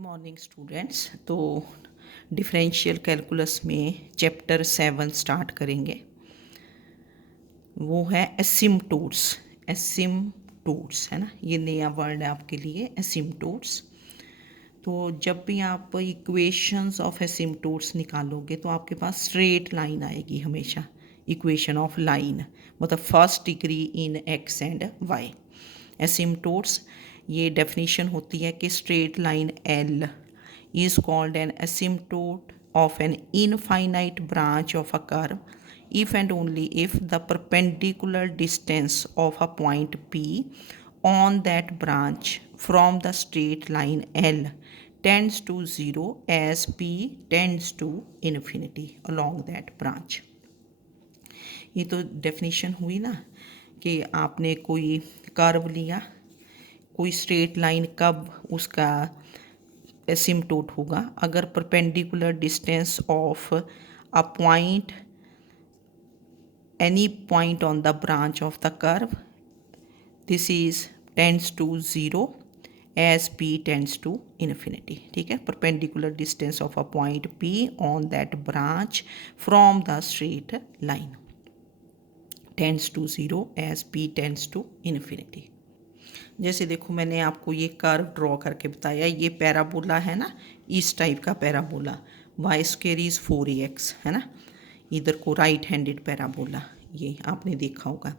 Morning students. तो differential calculus में chapter 7 start करेंगे। वो है एसिम्टोट्स। एसिम्टोट्स है ना, ये नया वर्ड है आपके लिए, एसिम्टोट्स। तो जब भी आप इक्वेशंस ऑफ एसिम्टोट्स निकालोगे तो आपके पास स्ट्रेट लाइन आएगी हमेशा। इक्वेशन ऑफ लाइन मतलब first degree in x and y. Asymptotes ये डेफिनेशन होती है कि straight line L is called an asymptote of an infinite branch of a curve if and only if the perpendicular distance of a point P on that branch from the straight line L tends to 0 as P tends to infinity along that branch। ये तो definition हुई ना कि आपने कोई curve लिया, कोई straight line कब उसका एसिम्टोट होगा अगर perpendicular distance of a point any point on the branch of the curve this is tends to zero as P tends to infinity. ठीक है, perpendicular distance of a point P on that branch from the straight line tends to zero as P tends to infinity. जैसे देखो मैंने आपको ये curve draw करके बताया, ये पैराबोला है ना, इस टाइप का parabola, Y square is 4ax है ना, इधर को राइट हैंडेड पैराबोला, ये आपने देखा होगा।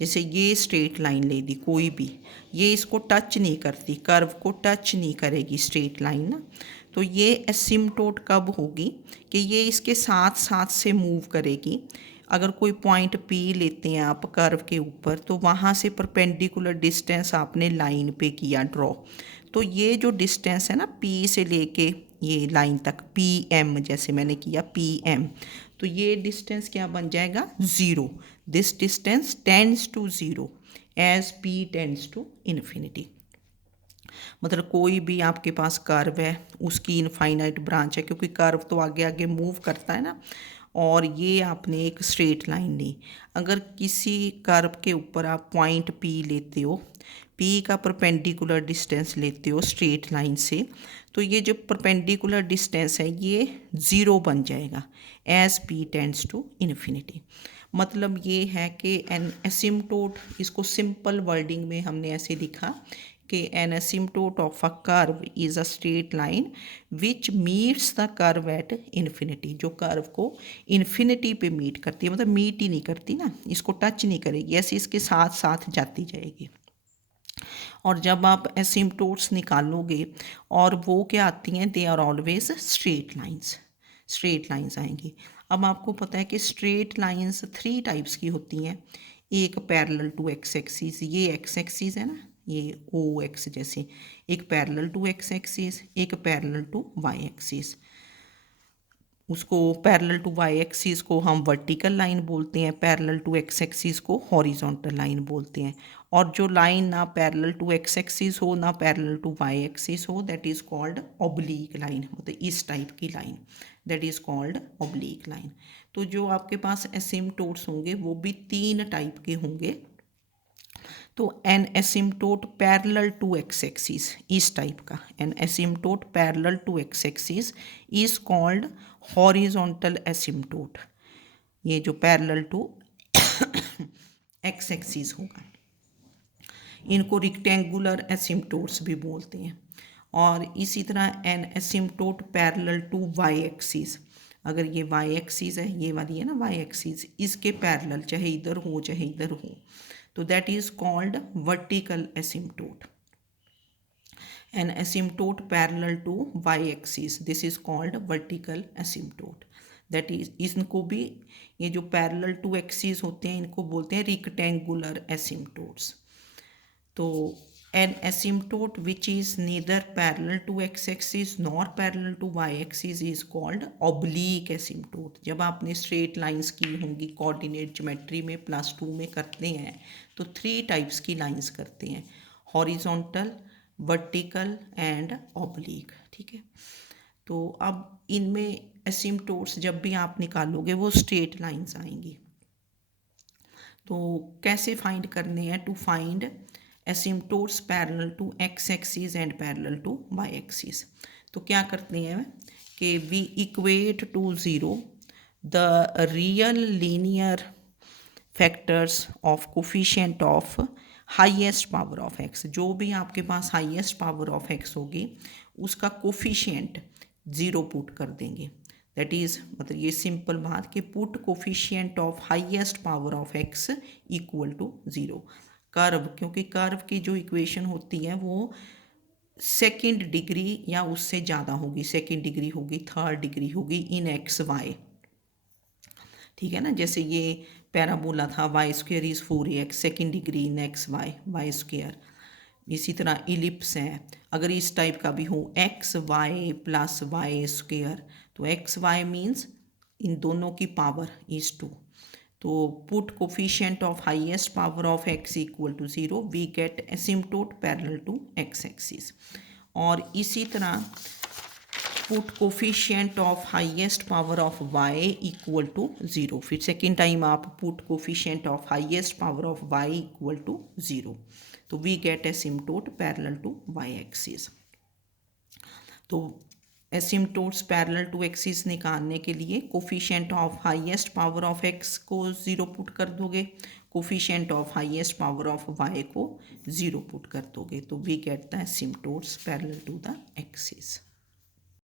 जैसे ये स्ट्रेट लाइन ले दी कोई भी, ये इसको टच नहीं करती, कर्व को टच नहीं करेगी स्ट्रेट लाइन ना, तो ये एसिम्टोट कब होगी कि ये इसके साथ साथ से मूव करेगी। अगर कोई पॉइंट पी लेते हैं आप कर्व के ऊपर, तो वहाँ से परपेंडिकुलर डिस्टेंस आपने लाइन पे किया ड्रॉ, तो ये जो डिस्टेंस है ना पी से लेके ये लाइन तक पी एम, जैसे मैंने किया पी एम, तो ये डिस्टेंस क्या बन जाएगा, zero. This distance tends to zero as P tends to infinity. मतलब कोई भी आपके पास कर्व है, उसकी इनफाइनाइट ब्रांच है, क्योंकि कर्व तो आगे आगे मूव करता है ना, और ये आपने एक स्ट्रेट लाइन ली। अगर किसी कर्व के ऊपर आप पॉइंट पी लेते हो, पी का परपेंडिकुलर डिस्टेंस लेते हो स्ट्रेट लाइन से, तो ये जो परपेंडिकुलर डिस्टेंस है ये ज़ीरो बन जाएगा as P tends to infinity. मतलब ये है कि एन एसिम्टोट, इसको सिंपल वर्डिंग में हमने ऐसे लिखा कि an asymptote of a curve is a straight line which meets the curve at infinity, जो कर्व को इन्फिनिटी पे मीट करती है, मतलब मीट ही नहीं करती ना, इसको टच नहीं करेगी, ऐसे इसके साथ साथ जाती जाएगी। और जब आप एसिम्टोट्स निकालोगे और वो क्या आती हैं, they are always straight lines, straight lines आएंगी। अब आपको पता है कि स्ट्रेट लाइंस 3 टाइप्स की होती हैं। एक पैरेलल टू एक्स एक्सिस, ये एक्स एक्सिस है ना, ये ओ एक्स जैसे, एक पैरेलल टू एक्स एक्सिस, एक पैरेलल टू वाई एक्सिस। उसको पैरेलल टू वाई एक्सिस को हम वर्टिकल लाइन बोलते हैं, पैरेलल टू एक्स एक्सिस को हॉरिजॉन्टल लाइन बोलते हैं। और जो लाइन ना पैरेलल टू एक्स एक्सिस हो ना पैरेलल टू वाई एक्सिस हो, that is called oblique line, मतलब इस टाइप की line, that is called oblique line. तो जो आपके पास एसिम्टोट्स होंगे वो भी 3 टाइप के होंगे। तो an asymptote parallel to x axis, इस टाइप का an asymptote parallel to x axis is called horizontal asymptote, ये जो पैरेलल टू एक्स एक्सिस होगा, इनको रिक्टेंगुलर एसिम्टोट्स भी बोलते हैं। और इसी तरह an asymptote parallel to y axis, अगर ये वाई एक्सिस है, ये वाली है ना वाई एक्सिस, इसके पैरेलल चाहे इधर हो चाहे इधर हो, तो that is called vertical asymptote. An asymptote parallel to y axis, this is called vertical asymptote. That is, इनको भी, ये जो पैरेलल टू एक्सिस होते हैं इनको बोलते हैं रिक्टेंगुलर एसिम्टोट्स। तो an asymptote which is neither parallel to x axis nor parallel to y axis is called oblique asymptote. जब आपने स्ट्रेट लाइंस की होंगी कोऑर्डिनेट ज्योमेट्री में +2 में करते हैं, तो 3 टाइप्स की लाइंस करते हैं, हॉरिजॉन्टल, वर्टिकल एंड ऑब्लीक। ठीक है, तो अब इनमें एसिम्टोट्स जब भी आप निकालोगे वो स्ट्रेट लाइंस आएंगी। तो कैसे फाइंड करने हैं, to find asymptotes parallel to x axis and parallel to y axis. तो क्या करते हैं कि we equate to zero the real linear factors of coefficient of highest power of x. जो भी आपके पास हाईएस्ट पावर ऑफ एक्स होगी उसका कोफिशिएंट ज़ीरो पुट कर देंगे। दैट इज़ मतलब ये सिंपल बात कि put coefficient of highest power of x equal to zero. Curve, क्योंकि कर्व की जो इक्वेशन होती है वो सेकंड डिग्री या उससे ज़्यादा होगी, सेकंड डिग्री होगी, थर्ड डिग्री होगी इन एक्स वाई। ठीक है ना, जैसे ये पैराबोला था y square is 4ax, second degree in x y, y square. इसी तरह इलिप्स है, अगर इस टाइप का भी हो x y plus y square, तो एक्स वाई मीन्स इन दोनों की पावर इज़ 2। तो put coefficient of highest power of x equal to zero, we get asymptote parallel to x axis. और इसी तरह put coefficient of highest power of y equal to zero, फिर second time आप put coefficient of highest power of y equal to zero, तो we get asymptote parallel to y axis. तो asymptotes parallel to axis निकालने के लिए coefficient of highest power of x को zero put कर दोगे, coefficient of highest power of y को zero put कर दोगे, तो we get the asymptotes parallel to the axis.